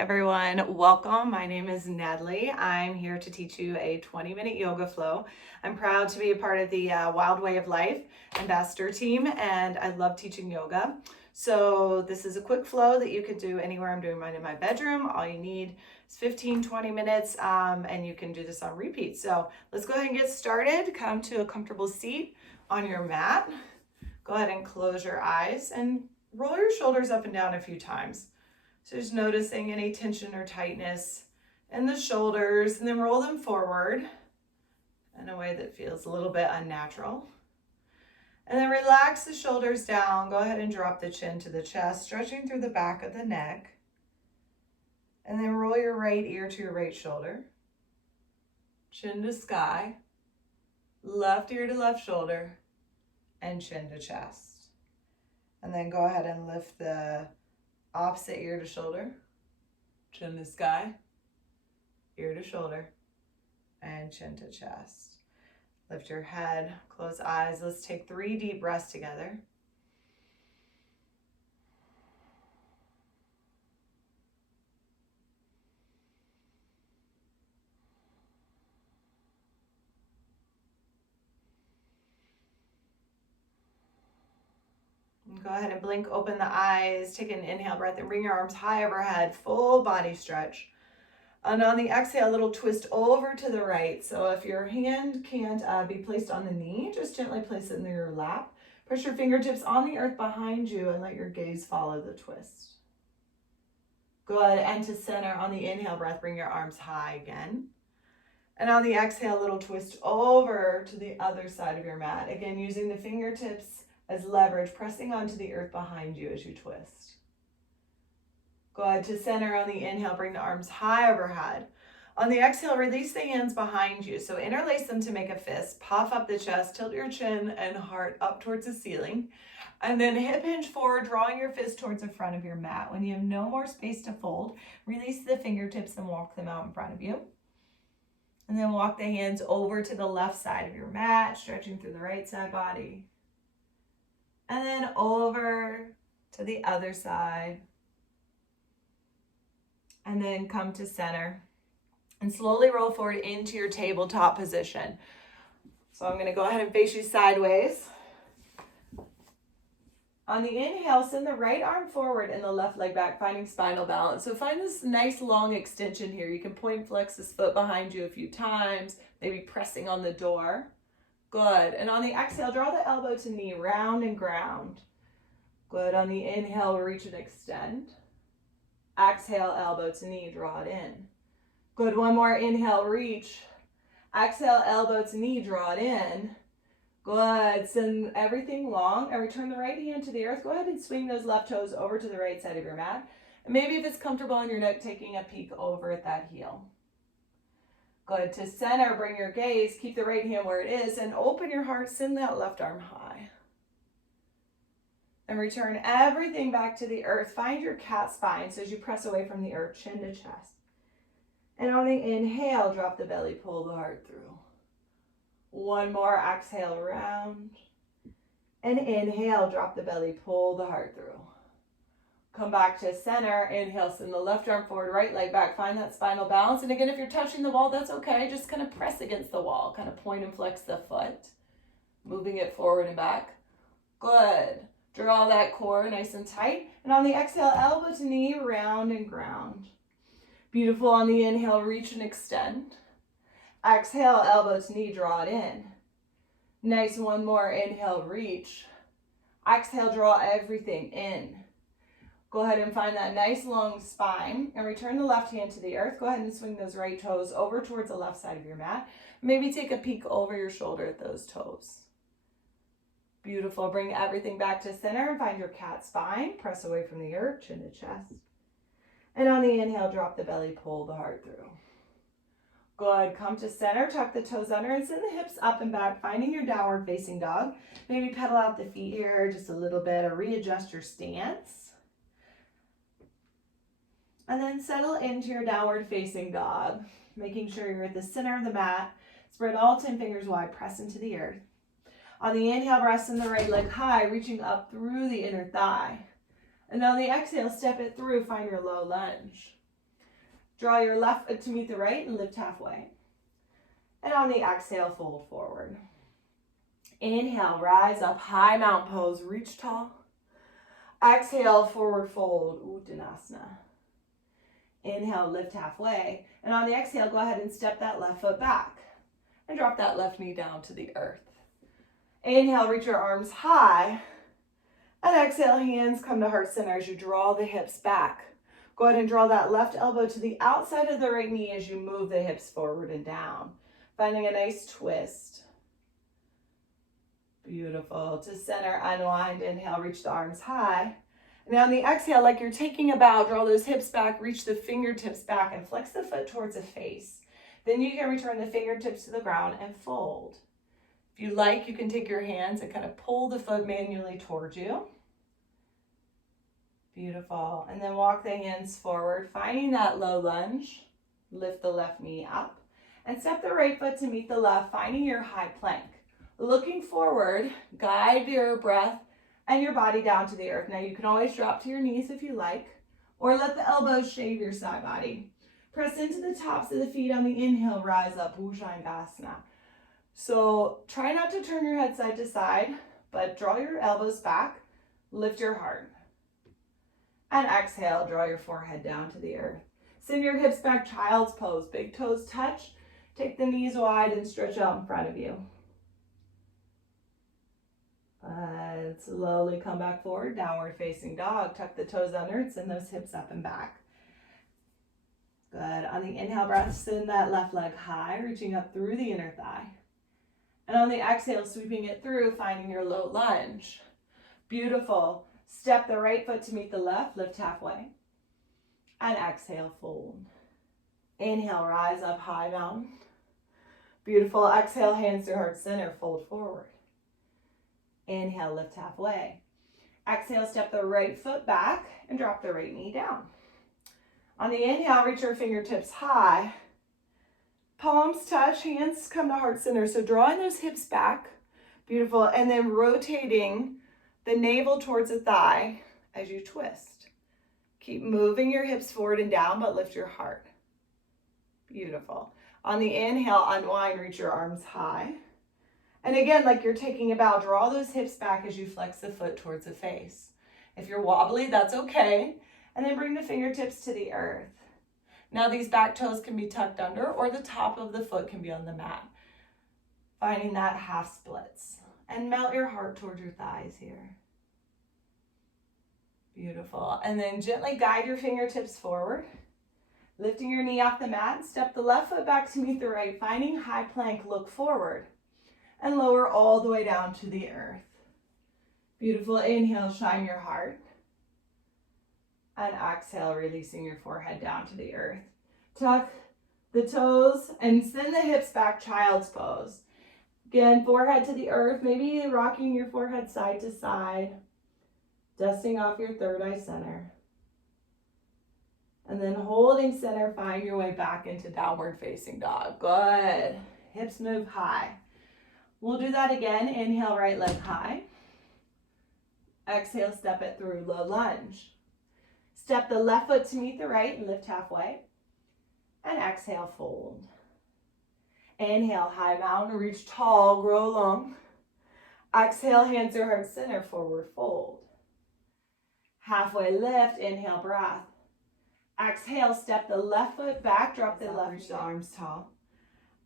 everyone, welcome. My name is Natalie. I'm here to teach you a 20-minute yoga flow. I'm proud to be a part of the Wildway of Life ambassador team, and I love teaching yoga. So this is a quick flow that you can do anywhere. I'm doing mine in my bedroom. All you need is 15-20 minutes, and you can do this on repeat. So let's go ahead and get started. Come to a comfortable seat on your mat. Go ahead and close your eyes and roll your shoulders up and down a few times. So just noticing any tension or tightness in the shoulders, and then roll them forward in a way that feels a little bit unnatural. And then relax the shoulders down. Go ahead and drop the chin to the chest, stretching through the back of the neck. And then roll your right ear to your right shoulder. Chin to sky. Left ear to left shoulder. And chin to chest. And then go ahead and lift the opposite ear to shoulder, chin to sky, ear to shoulder, and chin to chest. Lift your head, close eyes. Let's take 3 deep breaths together. Go ahead and blink open the eyes. Take an inhale breath and bring your arms high overhead, full body stretch. And on the exhale, a little twist over to the right. So if your hand can't be placed on the knee, just gently place it in your lap. Press your fingertips on the earth behind you and let your gaze follow the twist. Go ahead and to center on the inhale breath, bring your arms high again. And on the exhale, a little twist over to the other side of your mat. Again, using the fingertips as leverage, pressing onto the earth behind you as you twist. Go ahead to center on the inhale, bring the arms high overhead. On the exhale, release the hands behind you. So interlace them to make a fist, puff up the chest, tilt your chin and heart up towards the ceiling. And then hip hinge forward, drawing your fist towards the front of your mat. When you have no more space to fold, release the fingertips and walk them out in front of you. And then walk the hands over to the left side of your mat, stretching through the right side body. And then over to the other side. And then come to center. And slowly roll forward into your tabletop position. So I'm going to go ahead and face you sideways. On the inhale, send the right arm forward and the left leg back, finding spinal balance. So find this nice long extension here. You can point flex this foot behind you a few times, maybe pressing on the door. Good. And on the exhale, draw the elbow to knee, round and ground. Good. On the inhale, reach and extend. Exhale, elbow to knee, draw it in. Good. One more. Inhale, reach. Exhale, elbow to knee, draw it in. Good. Send everything long and return the right hand to the earth. Go ahead and swing those left toes over to the right side of your mat. And maybe if it's comfortable on your neck, taking a peek over at that heel. Good. To center, bring your gaze, keep the right hand where it is, and open your heart, send that left arm high. And return everything back to the earth. Find your cat spine, so as you press away from the earth, chin to chest. And on the inhale, drop the belly, pull the heart through. One more, exhale, round. And inhale, drop the belly, pull the heart through. Come back to center, inhale, send the left arm forward, right leg back, find that spinal balance. And again, if you're touching the wall, that's okay. Just kind of press against the wall, kind of point and flex the foot, moving it forward and back. Good. Draw that core nice and tight. And on the exhale, elbow to knee, round and ground. Beautiful. On the inhale, reach and extend. Exhale, elbow to knee, draw it in. Nice. One more. Inhale, reach. Exhale, draw everything in. Go ahead and find that nice long spine and return the left hand to the earth. Go ahead and swing those right toes over towards the left side of your mat. Maybe take a peek over your shoulder at those toes. Beautiful. Bring everything back to center and find your cat spine. Press away from the earth, chin to chest. And on the inhale, drop the belly, pull the heart through. Good. Come to center, tuck the toes under and send the hips up and back, finding your downward facing dog. Maybe pedal out the feet here just a little bit or readjust your stance. And then settle into your downward facing dog, making sure you're at the center of the mat. Spread all 10 fingers wide, press into the earth. On the inhale, rest in the right leg high, reaching up through the inner thigh. And on the exhale, step it through, find your low lunge. Draw your left foot to meet the right and lift halfway. And on the exhale, fold forward. Inhale, rise up, high mountain pose, reach tall. Exhale, forward fold, Uttanasana. Inhale, lift halfway. And on the exhale, go ahead and step that left foot back. And drop that left knee down to the earth. Inhale, reach your arms high. And exhale, hands come to heart center as you draw the hips back. Go ahead and draw that left elbow to the outside of the right knee as you move the hips forward and down. Finding a nice twist. Beautiful. To center, unwind, inhale, reach the arms high. And on the exhale, like you're taking a bow, draw those hips back, reach the fingertips back, and flex the foot towards the face. Then you can return the fingertips to the ground and fold. If you like, you can take your hands and kind of pull the foot manually towards you. Beautiful. And then walk the hands forward, finding that low lunge. Lift the left knee up. And step the right foot to meet the left, finding your high plank. Looking forward, guide your breath and your body down to the earth. Now you can always drop to your knees if you like, or let the elbows shave your side body. Press into the tops of the feet on the inhale, rise up, Bhujangasana. So try not to turn your head side to side, but draw your elbows back, lift your heart. And exhale, draw your forehead down to the earth. Send your hips back, child's pose. Big toes touch. Take the knees wide and stretch out in front of you. Slowly come back forward, downward facing dog. Tuck the toes under and send those hips up and back. Good. On the inhale breath, send that left leg high, reaching up through the inner thigh. And on the exhale, sweeping it through, finding your low lunge. Beautiful. Step the right foot to meet the left, lift halfway. And exhale, fold. Inhale, rise up, high mountain. Beautiful. Exhale, hands to heart center, fold forward. Inhale, lift halfway. Exhale, step the right foot back and drop the right knee down. On the inhale, reach your fingertips high. Palms touch, hands come to heart center. So drawing those hips back. Beautiful. And then rotating the navel towards the thigh as you twist. Keep moving your hips forward and down, but lift your heart. Beautiful. On the inhale, unwind, reach your arms high. And again, like you're taking a bow, draw those hips back as you flex the foot towards the face. If you're wobbly, that's okay. And then bring the fingertips to the earth. Now these back toes can be tucked under or the top of the foot can be on the mat. Finding that half splits. And melt your heart towards your thighs here. Beautiful. And then gently guide your fingertips forward. Lifting your knee off the mat and step the left foot back to meet the right. Finding high plank, look forward. And lower all the way down to the earth. Beautiful. Inhale, shine your heart. And exhale, releasing your forehead down to the earth. Tuck the toes and send the hips back, child's pose. Again, forehead to the earth, maybe rocking your forehead side to side. Dusting off your third eye center. And then holding center, find your way back into downward facing dog. Good. Hips move high. We'll do that again. Inhale, right leg high. Exhale, step it through, low lunge. Step the left foot to meet the right and lift halfway. And exhale, fold. Inhale, high mountain, reach tall, grow long. Exhale, hands to heart center, forward fold. Halfway lift, inhale, breath. Exhale, step the left foot back, drop the left, reach the arms tall.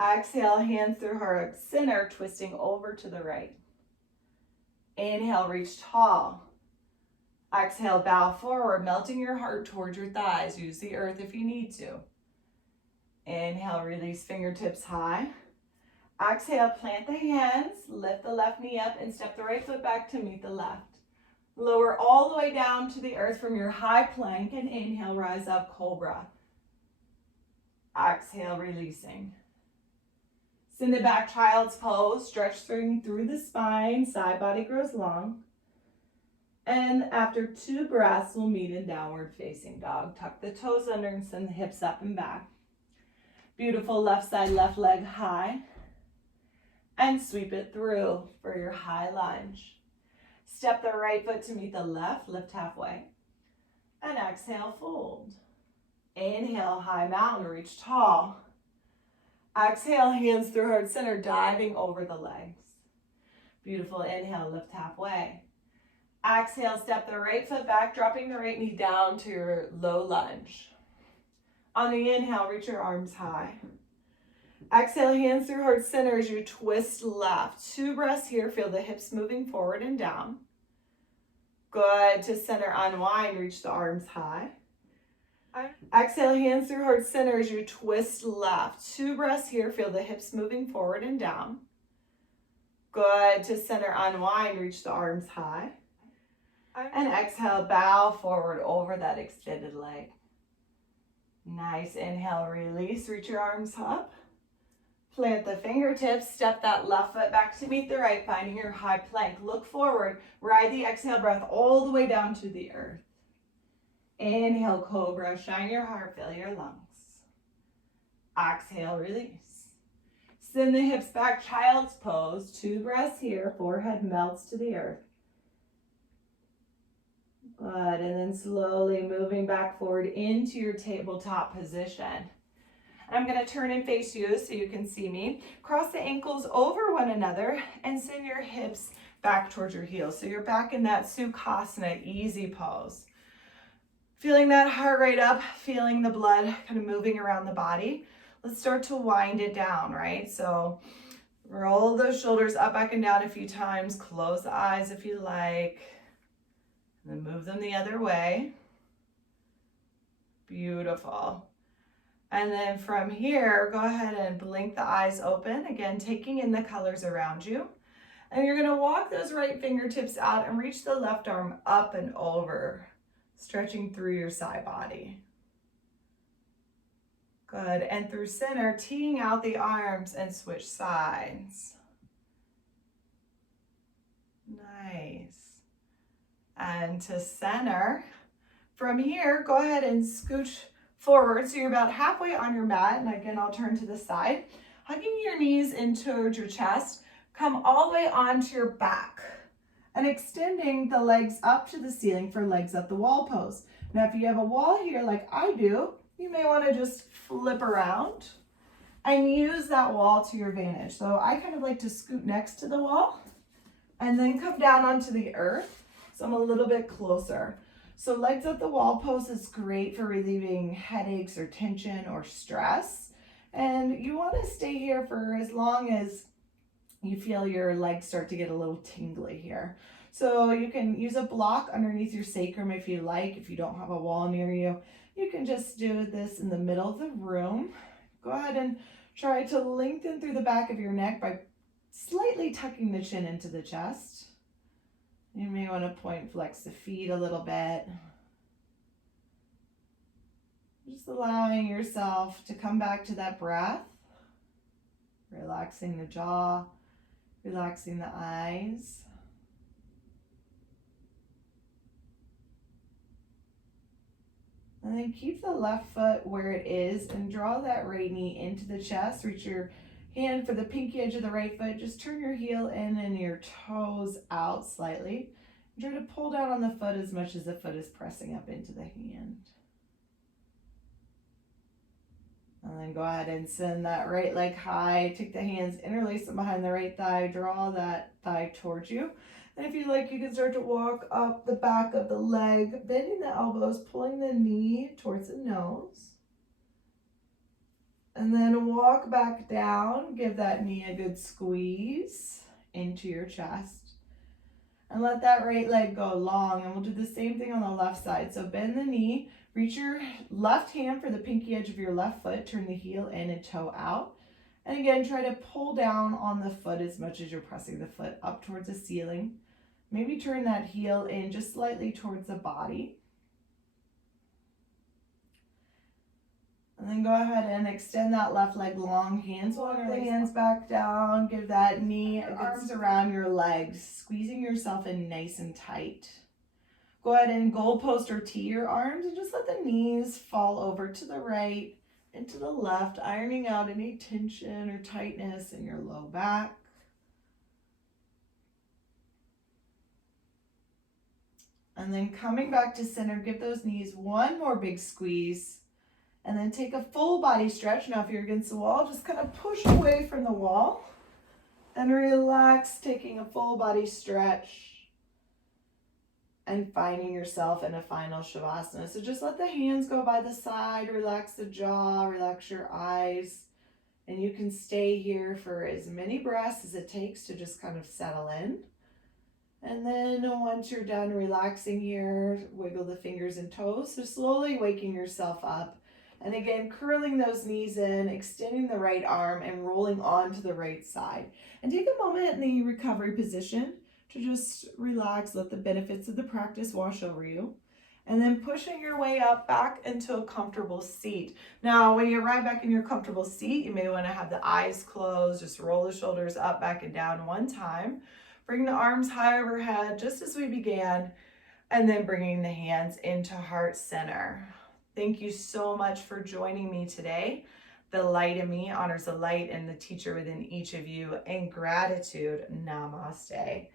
Exhale, hands through heart center, twisting over to the right. Inhale, reach tall. Exhale, bow forward, melting your heart towards your thighs. Use the earth if you need to. Inhale, release fingertips high. Exhale, plant the hands, lift the left knee up and step the right foot back to meet the left. Lower all the way down to the earth from your high plank and inhale, rise up, cobra. Exhale, releasing. Send it back, child's pose, stretching through the spine, side body grows long. And after 2 breaths, we'll meet in downward facing dog. Tuck the toes under and send the hips up and back. Beautiful, left side, left leg high. And sweep it through for your high lunge. Step the right foot to meet the left, lift halfway. And exhale, fold. Inhale, high mountain, reach tall. Exhale, hands through heart center, diving over the legs. Beautiful. Inhale, lift halfway. Exhale, step the right foot back, dropping the right knee down to your low lunge. On the inhale, reach your arms high. Exhale, hands through heart center as you twist left. 2 breaths here. Feel the hips moving forward and down. Good. To center, unwind, reach the arms high. Exhale, hands through heart center as you twist left. 2 breaths here. Feel the hips moving forward and down. Good. To center, unwind, reach the arms high. And exhale, bow forward over that extended leg. Nice. Inhale, release, reach your arms up. Plant the fingertips, step that left foot back to meet the right, finding your high plank. Look forward, ride the exhale breath all the way down to the earth. Inhale, cobra, shine your heart, fill your lungs. Exhale, release. Send the hips back, child's pose. 2 breaths here, forehead melts to the earth. Good, and then slowly moving back forward into your tabletop position. And I'm going to turn and face you so you can see me. Cross the ankles over one another and send your hips back towards your heels. So you're back in that Sukhasana, easy pose. Feeling that heart rate up, feeling the blood kind of moving around the body. Let's start to wind it down, right? So roll those shoulders up, back, and down a few times. Close the eyes if you like. And then move them the other way. Beautiful. And then from here, go ahead and blink the eyes open. Again, taking in the colors around you. And you're going to walk those right fingertips out and reach the left arm up and over, stretching through your side body. Good. And through center, teeing out the arms and switch sides. Nice. And to center. From here, go ahead and scooch forward so you're about halfway on your mat. And again, I'll turn to the side. Hugging your knees in towards your chest. Come all the way onto your back. And extending the legs up to the ceiling for legs up the wall pose. Now, if you have a wall here like I do, you may want to just flip around and use that wall to your advantage. So I kind of like to scoot next to the wall and then come down onto the earth. So I'm a little bit closer. So legs up the wall pose is great for relieving headaches or tension or stress. And you want to stay here for as long as you feel your legs start to get a little tingly here. So you can use a block underneath your sacrum if you like. If you don't have a wall near you, you can just do this in the middle of the room. Go ahead and try to lengthen through the back of your neck by slightly tucking the chin into the chest. You may want to point flex the feet a little bit. Just allowing yourself to come back to that breath. Relaxing the jaw, relaxing the eyes. And then keep the left foot where it is and draw that right knee into the chest. Reach your hand for the pinky edge of the right foot. Just turn your heel in and your toes out slightly. And try to pull down on the foot as much as the foot is pressing up into the hand. And then go ahead and send that right leg high. Take the hands, interlace them behind the right thigh. Draw that thigh towards you. And if you like, you can start to walk up the back of the leg, bending the elbows, pulling the knee towards the nose. And then walk back down. Give that knee a good squeeze into your chest. And let that right leg go long. And we'll do the same thing on the left side. So bend the knee. Reach your left hand for the pinky edge of your left foot. Turn the heel in and toe out. And again, try to pull down on the foot as much as you're pressing the foot up towards the ceiling. Maybe turn that heel in just slightly towards the body. And then go ahead and extend that left leg long. Hands walk the hands back down. Give that knee arms around your legs, squeezing yourself in nice and tight. Go ahead and goalpost or tee your arms and just let the knees fall over to the right and to the left, ironing out any tension or tightness in your low back. And then coming back to center, give those knees one more big squeeze And then take a full body stretch. Now if you're against the wall, just kind of push away from the wall and relax, taking a full body stretch and finding yourself in a final Shavasana. So just let the hands go by the side, relax the jaw, relax your eyes, and you can stay here for as many breaths as it takes to just kind of settle in. And then once you're done relaxing here, wiggle the fingers and toes. So slowly waking yourself up. And again, curling those knees in, extending the right arm and rolling onto the right side. And take a moment in the recovery position to just relax, let the benefits of the practice wash over you. And then pushing your way up back into a comfortable seat. Now, when you arrive back in your comfortable seat, you may want to have the eyes closed, just roll the shoulders up, back, and down one time. Bring the arms high overhead, just as we began, and then bringing the hands into heart center. Thank you so much for joining me today. The light in me honors the light and the teacher within each of you. And gratitude, namaste.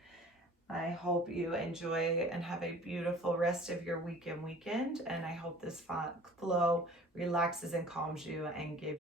I hope you enjoy and have a beautiful rest of your weekend. And I hope this flow relaxes and calms you and gives